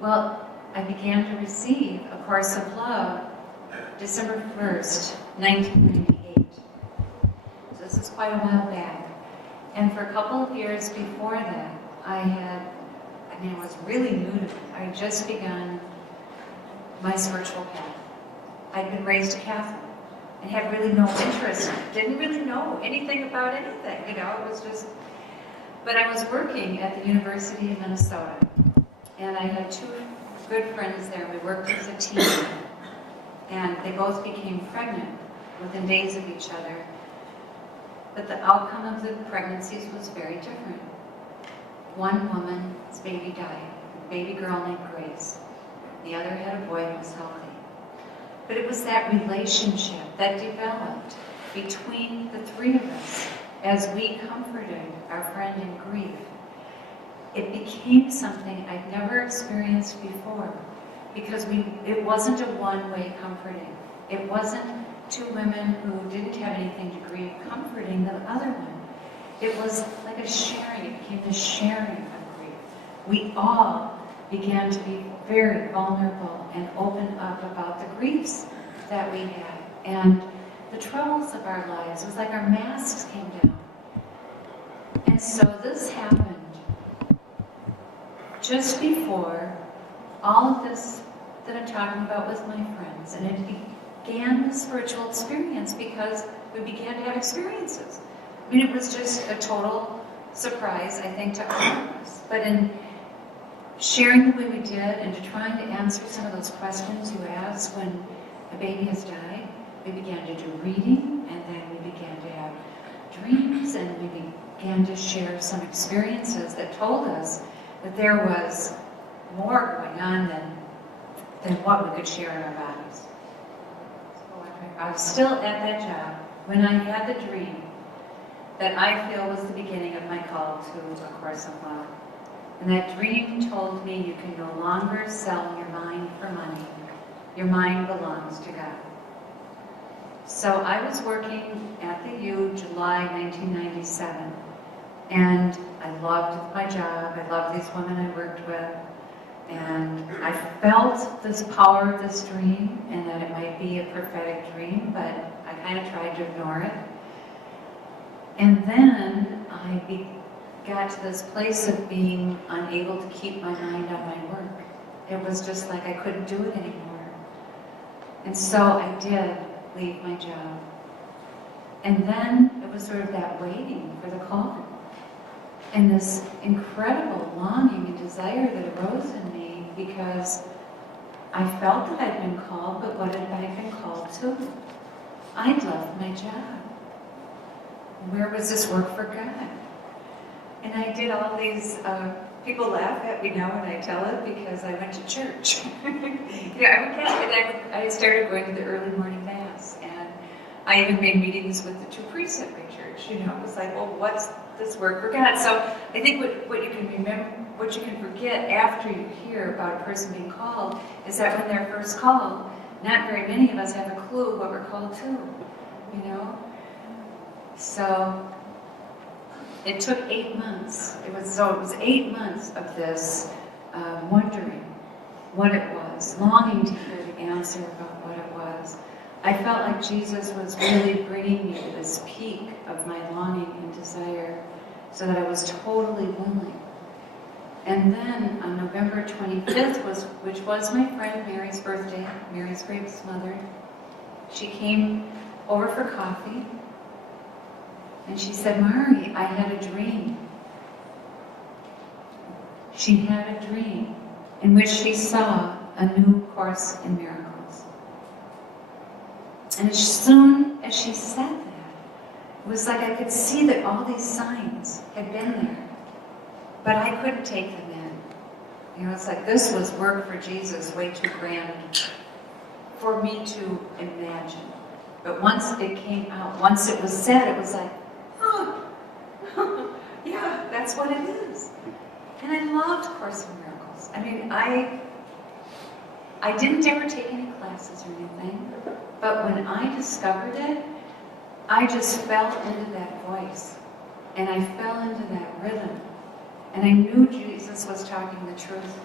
Well, I began to receive A Course of Love December 1st, 1998. So this is quite a while back. And for a couple of years before that, I was really new to it. I had just begun my spiritual path. I'd been raised a Catholic and had really no interest, didn't really know anything about anything, it was just, but I was working at the University of Minnesota, and I had two good friends there. We worked as a team, and they both became pregnant within days of each other, but the outcome of the pregnancies was very different. One woman's baby died, a baby girl named Grace. The other had a boy who was healthy. But it was that relationship that developed between the three of us as we comforted our friend in grief. It became something I'd never experienced before, because it wasn't a one-way comforting. It wasn't two women who didn't have anything to grieve comforting the other one. It was like a sharing. It became the sharing of grief. We all began to be very vulnerable and open up about the griefs that we had and the troubles of our lives. It was like our masks came down. And so this happened just before all of this that I'm talking about with my friends. And it began the spiritual experience because we began to have experiences. I mean, it was just a total surprise, I think, to all of us. But in sharing the way we did and to trying to answer some of those questions you asked when a baby has died, we began to do reading, and then we began to have dreams, and we began to share some experiences that told us that there was more going on than what we could share in our bodies. So I was still at that job when I had the dream that I feel was the beginning of my call to A Course of Love. And that dream told me you can no longer sell your mind for money. Your mind belongs to God. So I was working at the U, July 1997, and I loved my job. I loved these women I worked with, and I felt this power of this dream, and that it might be a prophetic dream, but I kind of tried to ignore it. And then I got to this place of being unable to keep my mind on my work. It was just like I couldn't do it anymore. And so I did leave my job. And then it was sort of that waiting for the call. And this incredible longing and desire that arose in me, because I felt that I'd been called, but what had I been called to? I'd left my job. Where was this work for God? And I did all these, people laugh at me now when I tell it because I went to church. I'm a Catholic, and I started going to the early morning mass, and I even made meetings with the two priests at my church. It was like, well, what's this work for God? So I think what you can remember, what you can forget after you hear about a person being called is that when they're first called, not very many of us have a clue what we're called to, So it took 8 months. It was 8 months of this wondering what it was, longing to hear the answer about what it was. I felt like Jesus was really bringing me to this peak of my longing and desire, so that I was totally willing. And then on November 25th, which was my friend Mary's birthday, Mary's Grape's mother, she came over for coffee. And she said, Mari, I had a dream. She had a dream in which she saw a new Course in Miracles. And as soon as she said that, it was like I could see that all these signs had been there, but I couldn't take them in. It's like this was work for Jesus, way too grand for me to imagine. But once it came out, once it was said, it was like, yeah, that's what it is. And I loved Course in Miracles. I mean, I didn't ever take any classes or anything, but when I discovered it, I just fell into that voice, and I fell into that rhythm, and I knew Jesus was talking the truth.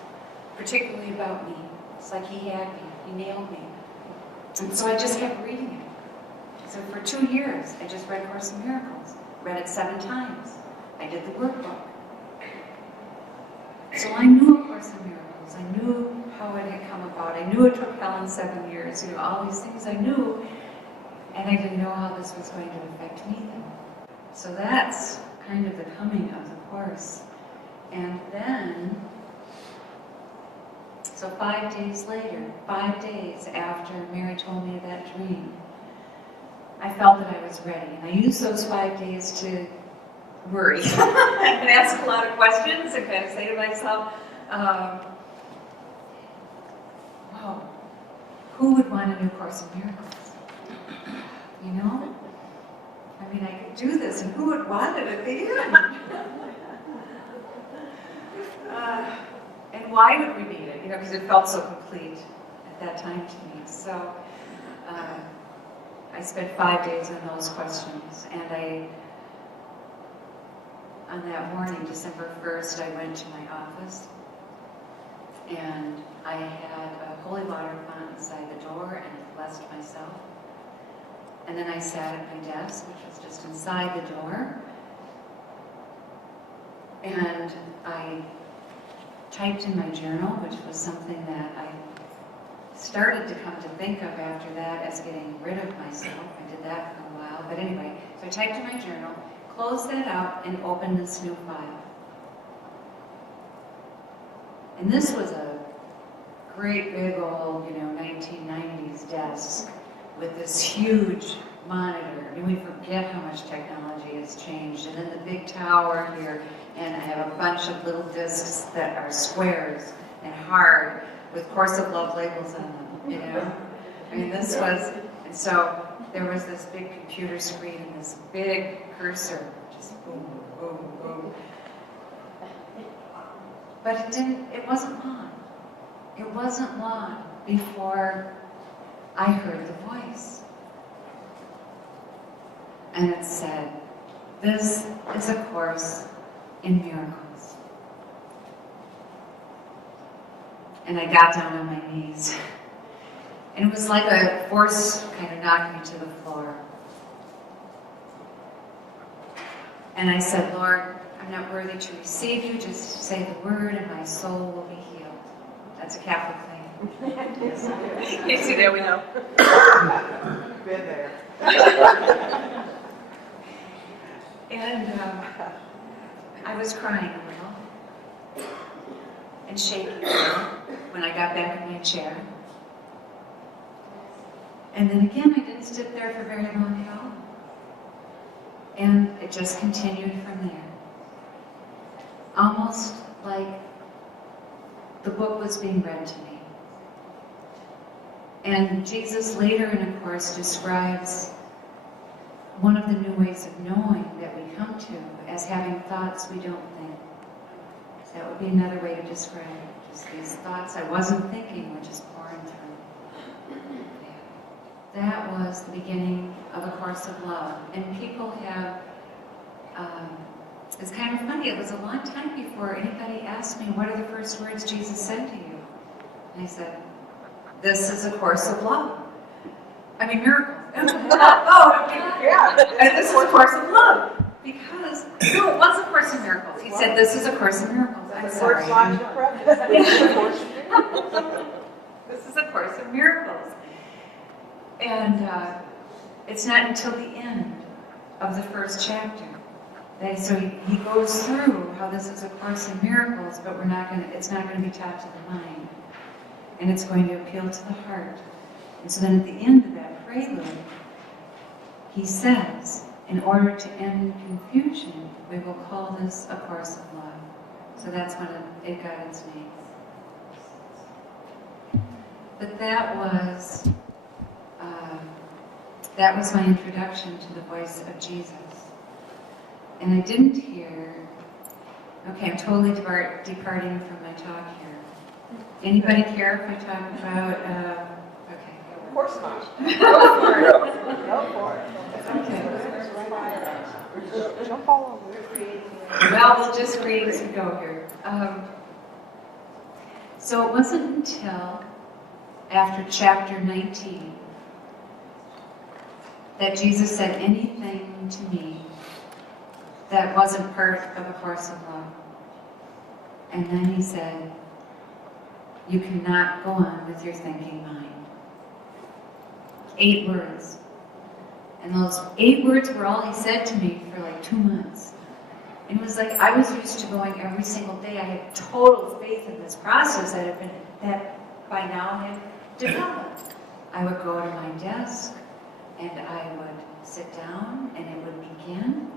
particularly about me. It's like he had me, he nailed me. And so I just kept reading it. So for 2 years, I just read Course in Miracles. Read it 7 times. I did the workbook. So I knew A Course in Miracles. I knew how it had come about. I knew it took Helen 7 years. You know, all these things I knew, and I didn't know how this was going to affect me then. So that's kind of the coming of the Course. And then, so 5 days later, 5 days after Mary told me that dream, I felt that I was ready. And I used those 5 days to worry and ask a lot of questions and kind of say to myself, wow, who would want a new Course in Miracles? You know? I mean, I could do this, and who would want it at the end? And why would we need it? You know, because it felt so complete at that time to me. So I spent 5 days on those questions, and on that morning, December 1st, I went to my office, and I had a holy water fountain inside the door, and I blessed myself. And then I sat at my desk, which was just inside the door, and I typed in my journal, which was something that I started to come to think of after that as getting rid of myself. I did that for a while, but anyway, so I typed in my journal, closed that out, and opened this new file. And this was a great big old, 1990s desk with this huge monitor. I mean, we forget how much technology has changed. And then the big tower here, and I have a bunch of little discs that are squares and hard with Course of Love labels on them, I mean, this was, and so there was this big computer screen and this big cursor, just boom, boom, boom. But it wasn't long. It wasn't long before I heard the voice. And it said, "This is a Course in Miracles." And I got down on my knees. And it was like a force kind of knocked me to the floor. And I said, "Lord, I'm not worthy to receive you. Just say the word and my soul will be healed." That's a Catholic thing. You see, there we go. Been there. And I was crying a little and shaking a little when I got back in my chair. And then again, I didn't sit there for very long at all. And it just continued from there. Almost like the book was being read to me. And Jesus later in a Course describes one of the new ways of knowing that we come to as having thoughts we don't think. So that would be another way to describe it. Just these thoughts I wasn't thinking were just pouring through. That was the beginning of A Course of Love. And people have, it's kind of funny, it was a long time before anybody asked me, what are the first words Jesus said to you? And I said, "This is A Course of Love." I mean, miracles. Yeah. And this is A Course of Love. Because, no, it was A Course in Miracles. He said, "This is A Course in Miracles." I'm sorry. This is A Course in Miracles. And it's not until the end of the first chapter that so he goes through how this is A Course in Miracles, but it's not going to be taught to the mind, and it's going to appeal to the heart. And so then at the end of that prelude, he says, in order to end confusion, we will call this A Course of Love. So that's when it got its name. But that was my introduction to the voice of Jesus. And I didn't hear, okay, I'm totally departing from my talk here. Anybody care if I talk about, okay. Of course not. Go for it. Go for it. Okay. Jump all over. Well, we'll just read as we go here. So it wasn't until after chapter 19 that Jesus said anything to me that wasn't part of A Course of Love. And then he said, you cannot go on with your thinking mind. 8 words. And those 8 words were all he said to me for like 2 months. And it was like I was used to going every single day. I had total faith in this process that by now had developed. I would go to my desk and I would sit down and it would begin.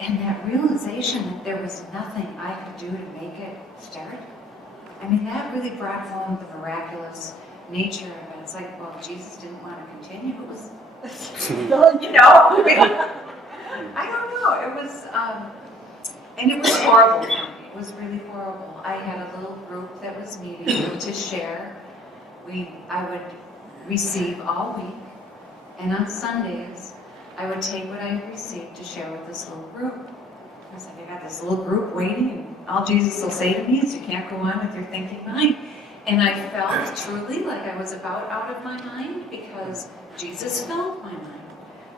And that realization that there was nothing I could do to make it start, I mean, that really brought home the miraculous nature of it. It's like, well, Jesus didn't want to continue. It was, you know, I mean, I don't know. It was, and it was horrible for me. It was really horrible. I had a little group that was meeting to share. I would receive all week, and on Sundays, I would take what I had received to share with this little group. I was like, I got this little group waiting, and all Jesus will say to me is, you can't go on with your thinking mind. And I felt truly like I was about out of my mind because Jesus filled my mind.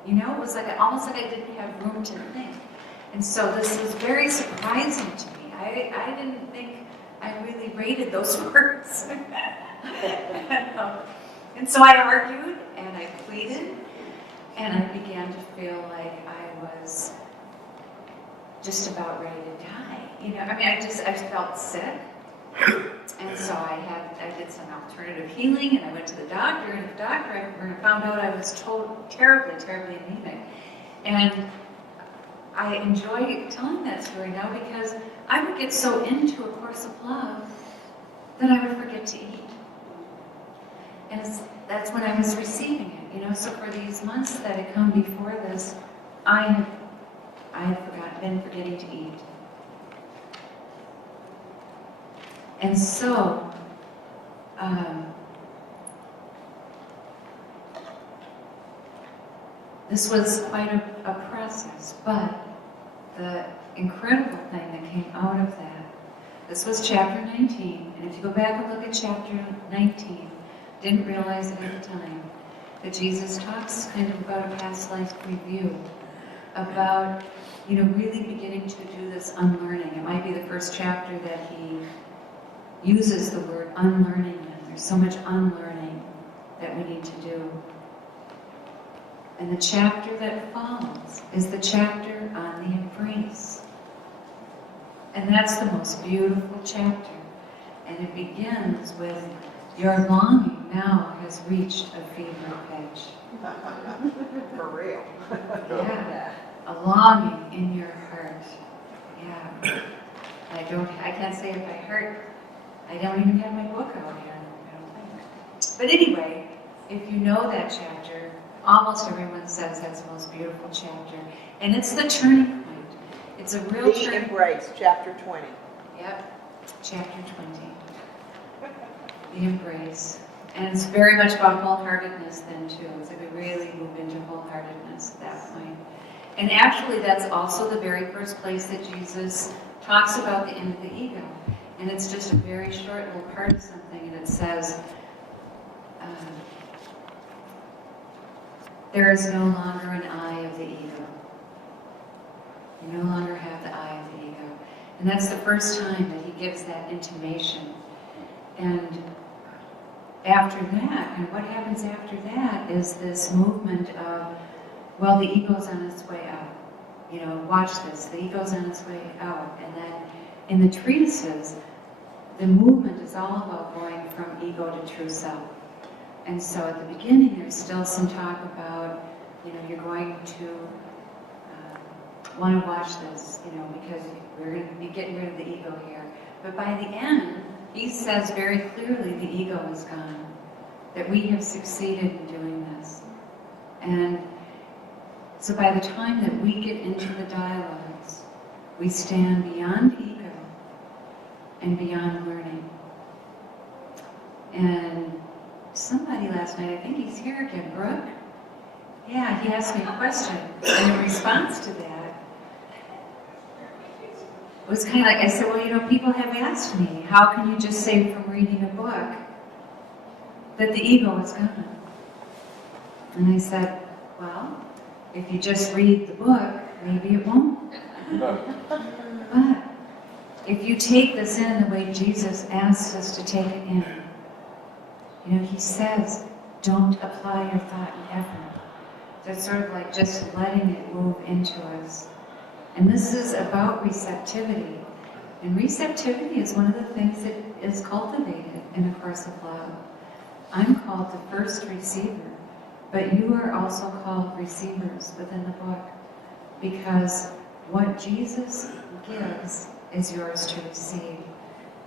You know, it was like almost like I didn't have room to think. And so this was very surprising to me. I didn't think I really rated those words. And so I argued and I pleaded and I began to feel like I was just about ready to die. You know, I mean, I felt sick. And so I did some alternative healing, and I went to the doctor, and the doctor found out I was terribly, terribly anemic. And I enjoy telling that story now because I would get so into A Course of Love that I would forget to eat. And that's when I was receiving it, you know. So for these months that had come before this, I had been forgetting to eat. And so, this was quite a process, but the incredible thing that came out of that, this was chapter 19, and if you go back and look at chapter 19, didn't realize it at the time, that Jesus talks kind of about a past life review, about, you know, really beginning to do this unlearning. It might be the first chapter that he uses the word unlearning, and there's so much unlearning that we need to do. And the chapter that follows is the chapter on the embrace. And that's the most beautiful chapter. And it begins with, your longing now has reached a fever pitch. For real. Yeah, a longing in your heart. Yeah. I can't say it by heart. I don't even have my book out yet, I don't think. But anyway, if you know that chapter, almost everyone says that's the most beautiful chapter. And it's the turning point. It's a real The turning point. Embrace, chapter 20. Yep, chapter 20. The embrace. And it's very much about wholeheartedness then too. It's like we really move into wholeheartedness at that point. And actually that's also the very first place that Jesus talks about the end of the ego. And it's just a very short little part of something, and it says, there is no longer an I of the ego. You no longer have the I of the ego. And that's the first time that he gives that intimation. And after that, and what happens after that is this movement of, well, the ego's on its way out. You know, watch this, the ego's on its way out. And then in the treatises, the movement is all about going from ego to true self. And so at the beginning, there's still some talk about, you know, you're going to want to watch this, you know, because we're going to be getting rid of the ego here. But by the end, he says very clearly the ego is gone, that we have succeeded in doing this. And so by the time that we get into the dialogues, we stand beyond ego and beyond learning. And somebody last night, I think he's here again, Brooke? Yeah, he asked me a question, and in response to that, it was kind of like, I said, well, you know, people have asked me, how can you just say from reading a book that the ego is gone? And I said, well, if you just read the book, maybe it won't. But if you take this in the way Jesus asks us to take it in, you know, he says, don't apply your thought and effort. That's sort of like just letting it move into us. And this is about receptivity. And receptivity is one of the things that is cultivated in A Course of Love. I'm called the first receiver, but you are also called receivers within the book, because what Jesus gives is yours to receive.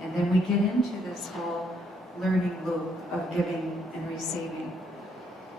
And then we get into this whole learning loop of giving and receiving.